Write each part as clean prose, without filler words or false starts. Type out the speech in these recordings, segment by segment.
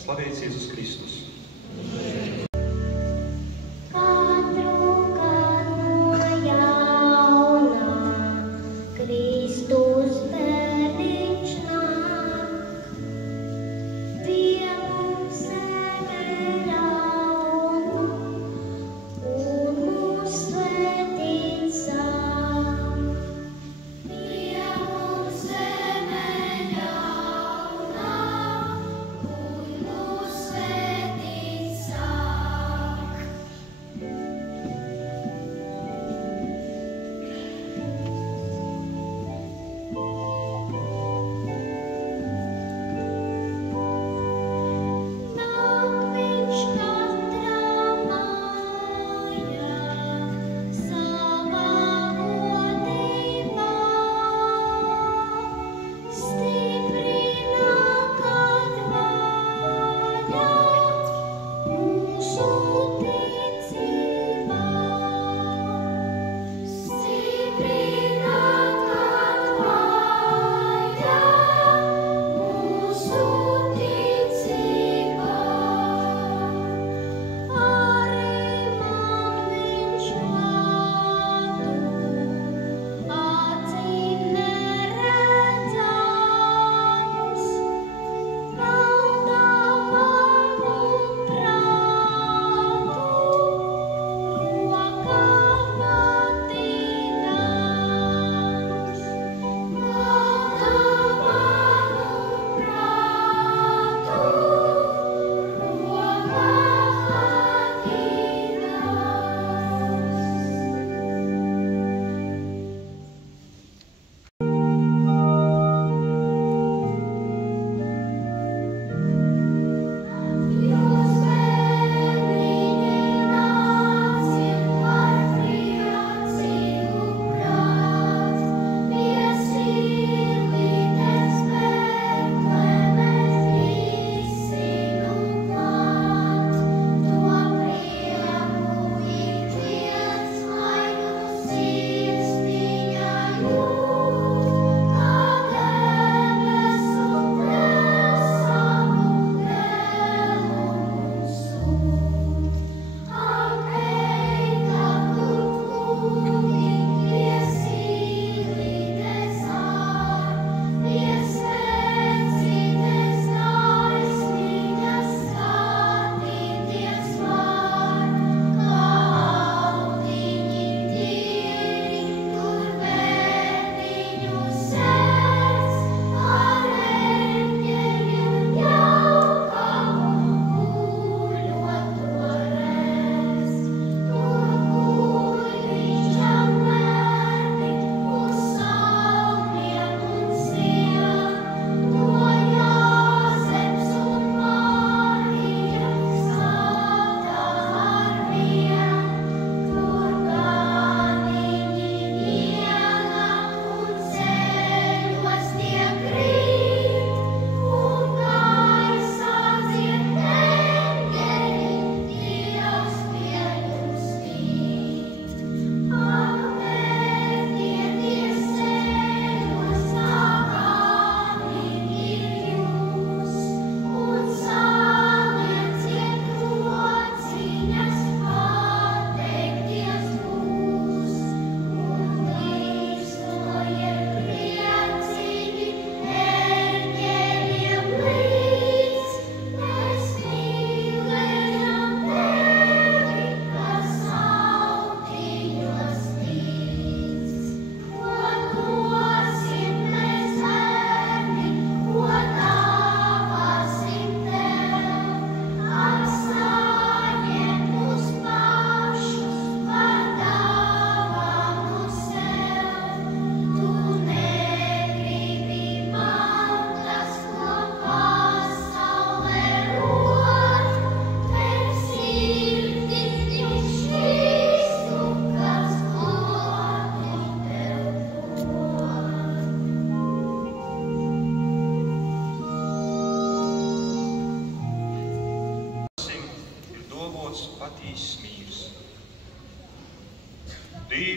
Slavēts Jēzus Kristus! Svētīts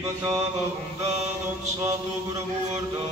Grība tava un dēla un svētā gara vārdā.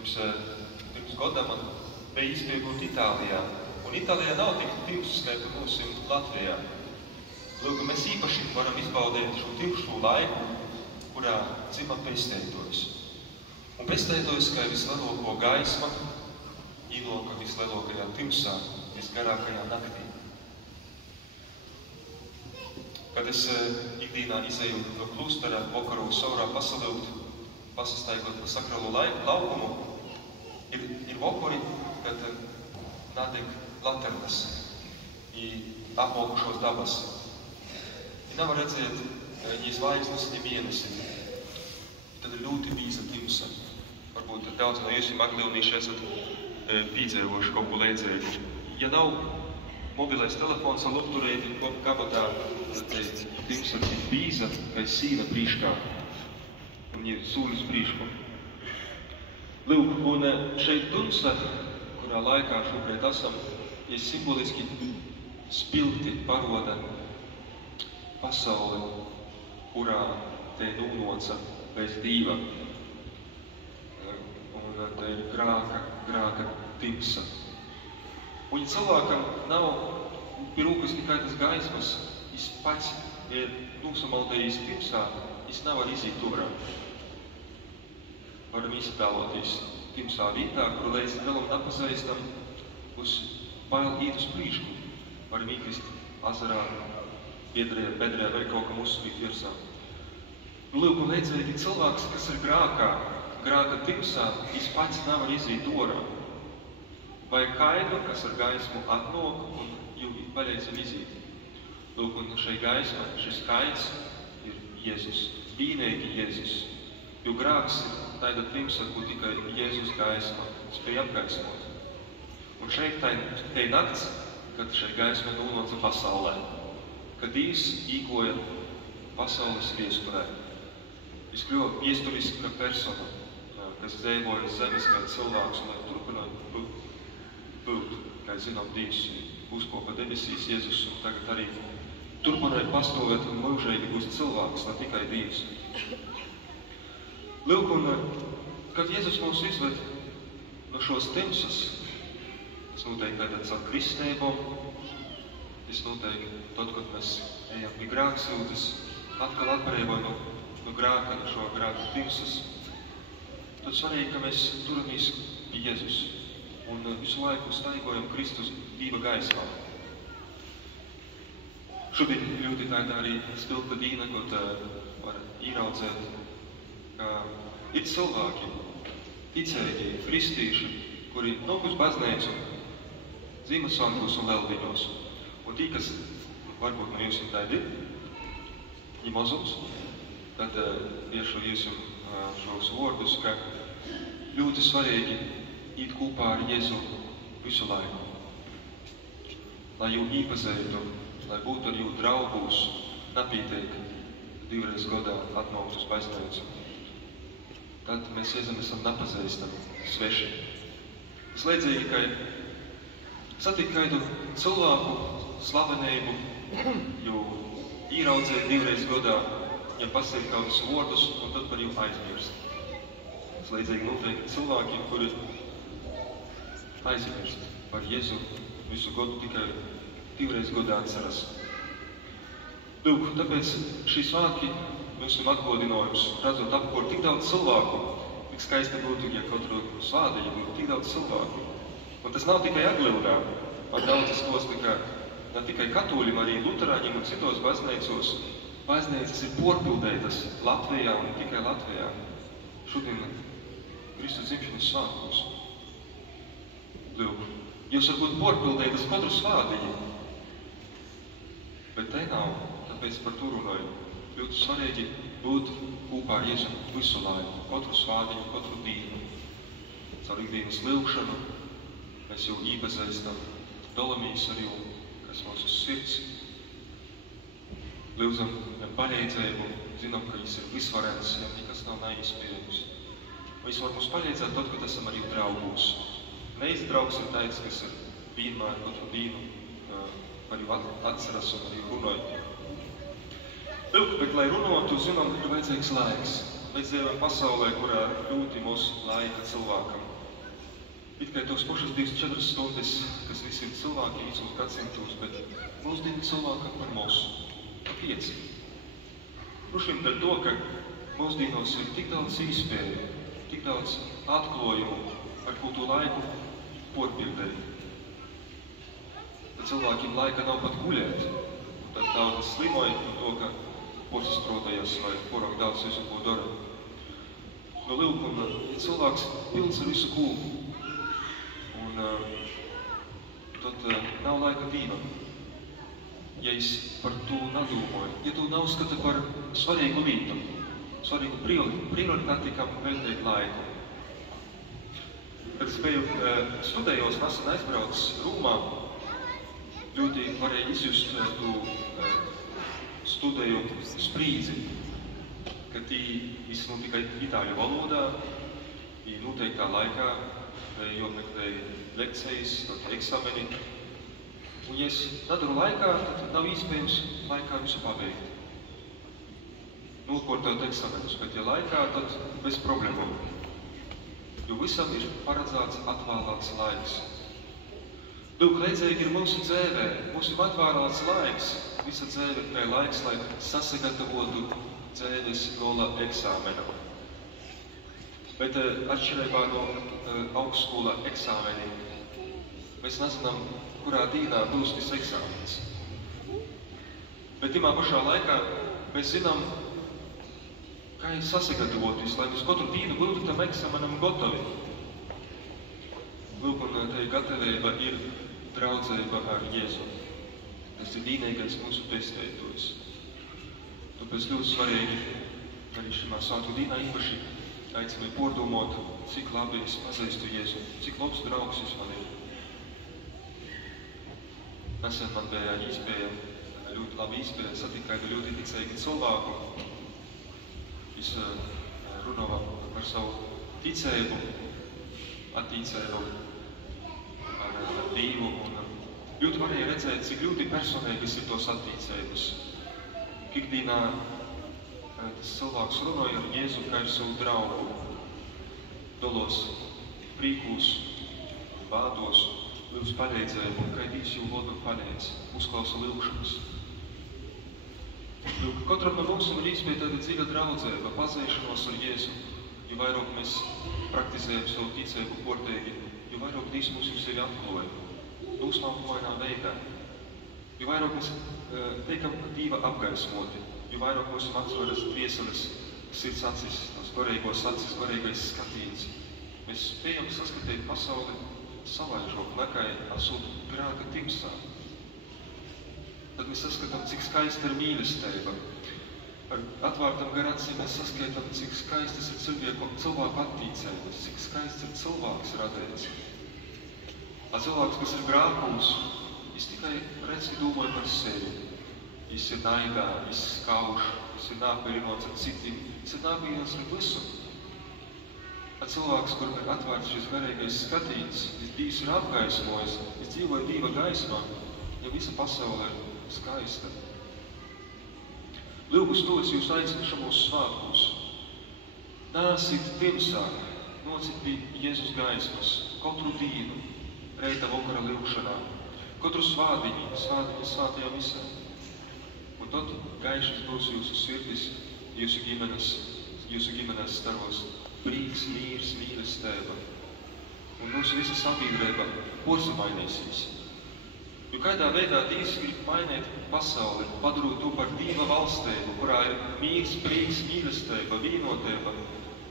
Pirms gada man bija iespēja būt Itālijā. Un Itālijā nav tik tīvs, kā mums Latvijā. Lūk, mēs īpaši varam izbaudīt šo tīvšu laiku, kurā dzima pestētojs. Un pestētojs kā vislielāko gaisma īloka vislielākajā tīvsā, visgarākajā naktī. Kad es ikdīnā izēju no klustera vakaru saurā pasalūgt, pasastaigot pa sakralu laukumu, ir vakari, kad nādek laternas i apmolkušos dabas. I nevar redzēt ni zvaigznes, ni mēnesi. Tad ir ļoti bīza timsa. Varbūt daudz no jūs maglīvnīši esat pīdzēvoši kaut ko līdzīgu. Ja nav mobilais telefons ar lupturēti kabatā, tad timsa ir bīza, kā sīna prīškā. Un ir sūļus prīšku. Lūk, un šeit tumsa, kurā laikā šobrīd esam, ir simboliski spilgti paroda pasauli, kurā te nūnoca bez Dīva. Un te ir grāka timsa. Un ja cilvēkam nav pirūkas tikai tas gaismas, viņš pats ir nūsamaldējis timsā, viņš nevar iziet turā. Varam iztēloties timsā vietā, kuru līdz galam nepazīstam, uz bail iet uz prīšku. Varam iekrist azarā, bedrē vai kaut kam uzspīt virsā. Lūk, un līdzīgi cilvēks, kas ir grāka timsā, viņš pats nevar iziet orā. Vai kaidu, kas ar gaismu atnok un jau paļaisim iziet. Lūk, un šai gaisma, šis kaids ir Jēzus, vienīgi Jēzus. Jo grāks ir tāda timsa, ko tikai Jēzus gaisma spēja apgaismot. Un šeit tai nakts, kad šai gaisma nonāca pasaulē, kad Dievs īkoja pasaules viesturē. Viņš kļuva viesturiska persona, kas dzīvoja zemes kā cilvēks un lai turpinātu būt, kā zinām, Dievs uzkopa debesīs Jēzus un tagad arī turpināja pastāvēt un mūžīgi būs cilvēks, ne tikai Dievs. Lūk, un kad Jēzus mūs izved no šos timsas, tas notiek tātad caur kristībām, tas notiek tad, kad mēs ejam pie grāksjūtas, atkal atbrīvoja no grāka, no šo grāka timsas. Tad svarīgi, ka mēs turamies pie Jēzus un visu laiku staigojam Kristus Dieva gaismā. Šodien ļoti tāda arī spilgta dīna, ko var ieraudzēt, ka ir cilvēki, ticēji, kristīši, kuri nāk uz baznīcu Ziemassvētkos un Lieldiņos. Un tī, kas varbūt no jums ir tādi, ja mazums, tad iešu jums šos vārdus, ka ļoti svarīgi iet kopā ar Jēzu visu laiku. Lai jū īpazētu, lai būtu ar jū draugūs, napīteik 2 reizes gadā atnākt uz baznīcu. Tad mēs Jēzum esam napazīstam, sveši. Es līdzīgi, ka satikt kādu cilvēku slavenību, jo īraudzēt 2 reizes gadā, ja pasaka kādus vārdus, un tad par jū aizmirst. Es līdzīgi noteikti cilvēkiem, kuri aizmirst par Jēzu visu gadu tikai 2 reizes gadā atceras. Lūk, tāpēc šī svētki mums ir atgādinājums, redzot apkārt tik daudz cilvēku, cik skaisti būtu, ja katru svētdienu būtu tik daudz cilvēku. Un tas nav tikai Agļilgā, man daudzas stosta, ka ne tikai katoļiem, arī luterāņiem un citos baznīcos. Baznīcas ir porpildētas Latvijā un ne tikai Latvijā. Šodien Kristus dzimšanas svētkos. Lūk, jūs var būt porpildētas katru svētdienu, bet te nav, tāpēc par to runāju. Ļoti svarīgi būt kopā ar Jēzu visu laiku, katru svētdienu, katru dienu. Caur ikdienas lūgšanu mēs jau iepazīstam, dalamies ar jū, kas mūsu sirds. Lūdzam palīdzību, zinām, ka viņš ir visvarens, ja nekas nav neiespējams. Viņš var mums palīdzēt tad, kad esam arī draugos. Neiz draugs ir tāds, kas ir vienmēr katru dienu arī atceras un arī runāja. Lūk, bet, lai runātu, zinām, ir vajadzīgs laiks. Mēs dzīvojam pasaulē, kurā ļoti mūsu laika cilvēkam. It kā tos pašas 24 stundas, kas visiem cilvēkiem visos gadsimtos, bet mūsdienu cilvēkam par mūsu. Pa 5. Rušiem dēļ to, ka mūsdienos ir tik daudz īspēju, tik daudz atklājumu, ar ko to laiku porpildēt. Tad cilvēkiem laika nav pat guļēt. Tad daudz slimoja par to, ka porsastrotējas vai porāk daudz visu, ko dara. No lūk, un cilvēks pilns ar visu kūku. Un tad nav laika dīvam. Ja es par to nedomāju, ja to neuzskata par svarīgu lietu, svarīgu prioritāti, kam veltīt laiku. Kad es biju studējos, nesen aizbraucis Rūmā, ļoti varēja izjust to studēju sprīdzi, ka tī viss nav tikai itāļu valodā, i noteiktā laikā, jomeklēja lekcijas, eksameni. Un, ja es nedaru laikā, tad nav iespējams laikā visu pabeigt. Nokārtot eksamenus, bet ja laikā, tad bez problēmām. Jo visam ir paredzēts atvēlēts laiks. Lūk, līdzīgi ir mūsu dzīvē. Mums ir atvēlēts laiks. Visa dzīve ir laiks, lai sasagatavotu dzīves gola eksāmenam. Bet atšķirībā no augstskola eksāmeniem, mēs nezinām, kurā dienā būs tas eksāmens. Bet timā pašā laikā mēs zinām, Kā sasagatavoties, lai mēs katru dienu būtu tam eksamenam gotavi. Lūk, un te gatavība ir draudzība ar Jēzu. Tas ir vienīgais mūsu pestētājs. Tāpēc ļoti svarīgi arī šimā svētku dienā īpaši aicinu pārdomāt, cik labi es pazīstu Jēzu, cik labs draugs es man ir. Nesen man bija iespēja, ļoti labi iespēja satikt kādu ļoti ticēgu cilvēku. Es runāju par savu ticēbu, attīcēbu ar Dievu, un ļoti varēja redzēt, cik ļoti personīgas ir tos attīcēbas. Ikdienā tas cilvēks runāja ar Jēzu kā ar savu draugu, dalos prīkos, bādos, lūdz palīdzību, un kā Dievs jau vada palīdz, uzklausa lūgšanas. Katram no mums ir iespēja tāda dziļa draudzība, pazīšanos ar Jēzu. Jo vairāk mēs praktizējam savu ticību portīgi, jo vairāk Dievs mums jau sevi atklāja, noslēpumainā veidā. Jo vairāk mēs teikam Dieva apgaismoti, jo vairāk mums atveras dvieseles sirds acis, tās garīgos acis, garīgais skatīts. Mēs spējam saskatīt pasauli savaižok, nekā esot grāka timsā. Tad mēs saskatām, cik skaista ir mīlestība. Ar atvārtam garacīm mēs saskatām, cik skaistas ir cilvēku attīcējas, cik skaists ir cilvēks radēts. A cilvēks, kas ir grākūs, viņš tikai redz, ka domāja par sevi. Viņš ir naidā, viņš skauž, viņš ir nāpierinots ar citiem, viņš ir nāpierinots ar visu. A cilvēks, kur ir atvārts šis garīgais skatīts, Dievs ir apgaismojis, viņš dzīvoja Dieva gaismā, ja visa pasaule ir skaista. Lūk, uz to es jūs aicinu šamos svētkos. Nāsit timsā, nocit pie Jēzus gaismas, katru dienu, reita vakara lūgšanā, katru svādiņu, svātajā misā. Un tad gaišas būs jūsu sirdis, jūsu ģimenes staros, prīks, mīrs, mīlestība. Un mūsu visa sabiedrība porzimainīsies. Jo kādā veidā Dievs grib mainīt pasauli, padarot to par Dieva valstību, kurā ir mīrs, prīks, mīlestība, vienotība,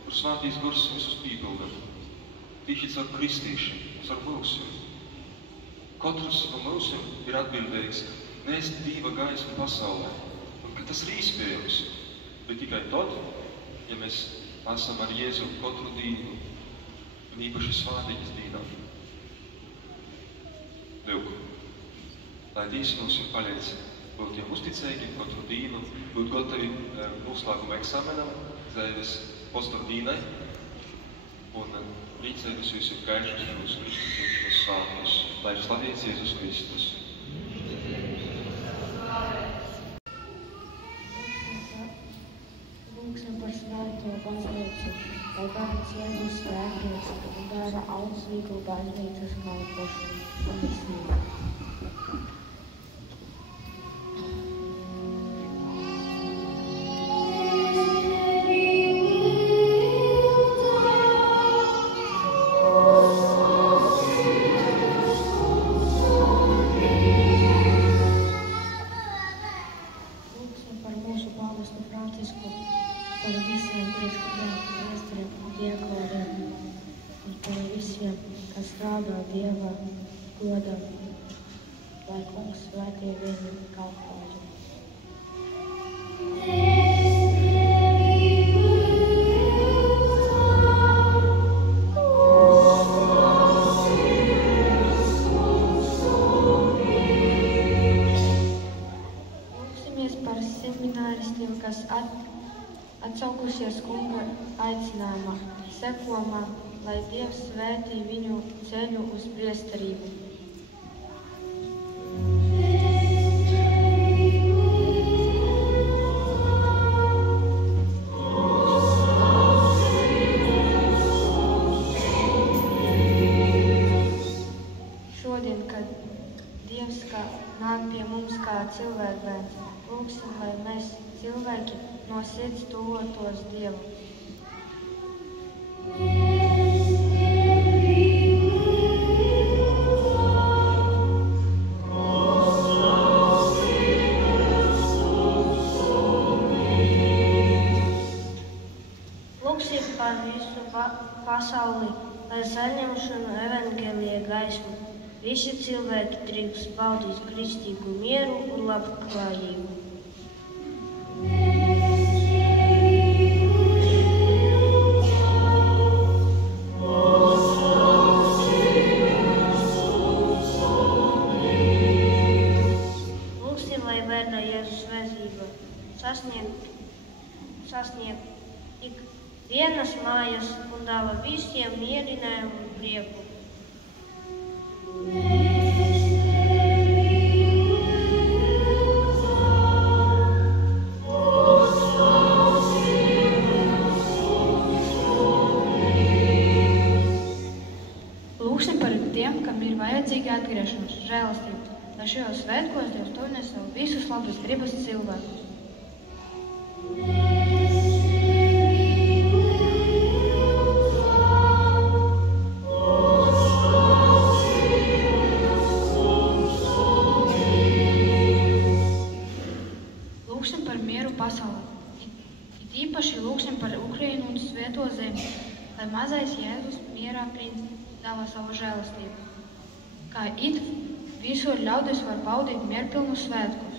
kur svētīs gars visus pīpilda. Tieši caur kristīšiem, caur mūsim. Katrs no mūsim ir atbildīgs nest Dieva gaismu pasaulē. Un ka tas ir iespējams, bet tikai tad, ja mēs esam ar Jēzu katru dienu, un īpaši svētdienas dienā. Lūk. Lai Dievs mums ir palīdz būt jām uzticīgi katru dienu, būt gatavi noslēguma eksamenam, dzīves postardīnai un rīcības jūs ir gaišus ar uz Kristus svētkus. Lai slavēts Jēzus Kristus. Lūksim par svēto baznīcu, lai gāds Jēzus svētnieks un dara augstīgu baznīcas kalpošanu un visnību. Dieva godam, lai kungs svētie viņu kalpoju. Lūksimies par semināristiem, kas atsaukušies kunga aicinājumā, sekojumā, lai Dievs svētī viņu ceļu uz priesterību. Šodien, kad Dievs nāk pie mums kā cilvēkbērns, lūksim, lai mēs cilvēki no sirds tuvotos Dievu. lai saņemšu no evaņģēlija gaismu. Visi cilvēki drīkst baudīt kristīgu mieru un labklājību. Lūgsim, lai bērna Jēzus svētība sasniegt ik vienas mājas un dāvā visiem mierinājumu un prieku. Lūgsim par tiem, kam ir vajadzīga atgriešanās, žēlastība, lai šajos svētkos Dievs tuvina sev visus labas gribas cilvēkus. Lūgsim par mieru pasaulē. It īpaši lūgsim par Ukrainu un Svēto zemi, lai mazais Jēzus mierā princis dāvā savu žēlastību. Kā it visur ļaudis var baudīt mierpilnus svētkus.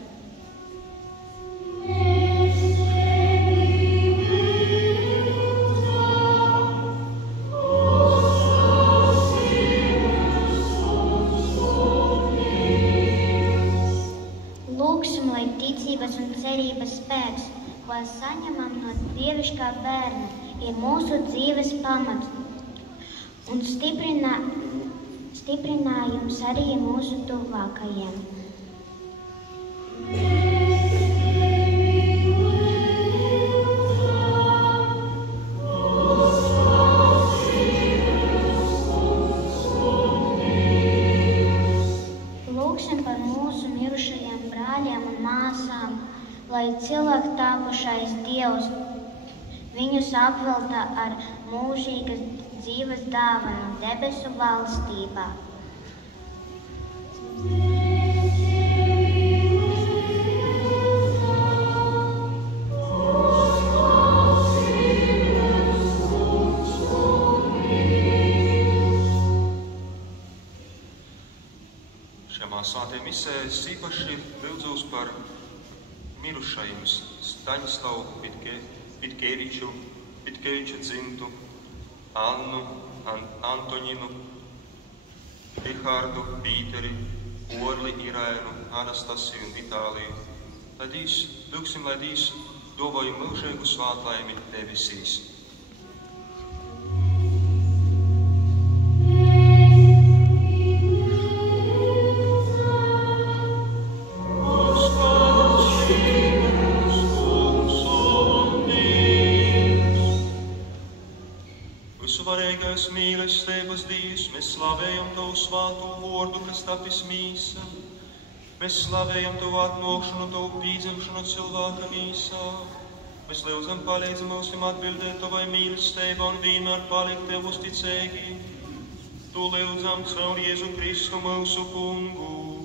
Lūgsim, lai ticības un cerības spēks, ko saņemam no dieviškā bērna, ir mūsu dzīves pamats un stiprinājums arī mūsu tuvākajiem. Lūgsim par mūsu mirušajiem brāļiem un māsām, lai cilvēku tāpušais Dievs viņus apvelta ar mūžīgas dzīves dāvanu debesu valstībā. Šajā svētajā misē es īpaši lūdzos par mirušajiem Staņislavu Pitkeviču dzimtu, Annu, Antoninu, Rihardu, Pīteri, Orli, Irēnu, Anastasiju un Vitāliju. Lūgsim, lai Dīvs dāvāja mūžīgu svētlaimi debesīs. Visvarīgais mīlestības Dievs, mēs slavējam Tavu svāto vārdu, kas tapis mīsā. Mēs slavējam Tavu atnākšanu, Tavu pīdzimšanu cilvēka mīsā. Mēs lūdzam palīdzi mums atbildēt Tavai mīlestībai un vienmēr palikt Tev uzticīgi. Tu lūdzam caur Jēzu Kristu mūsu Kungu.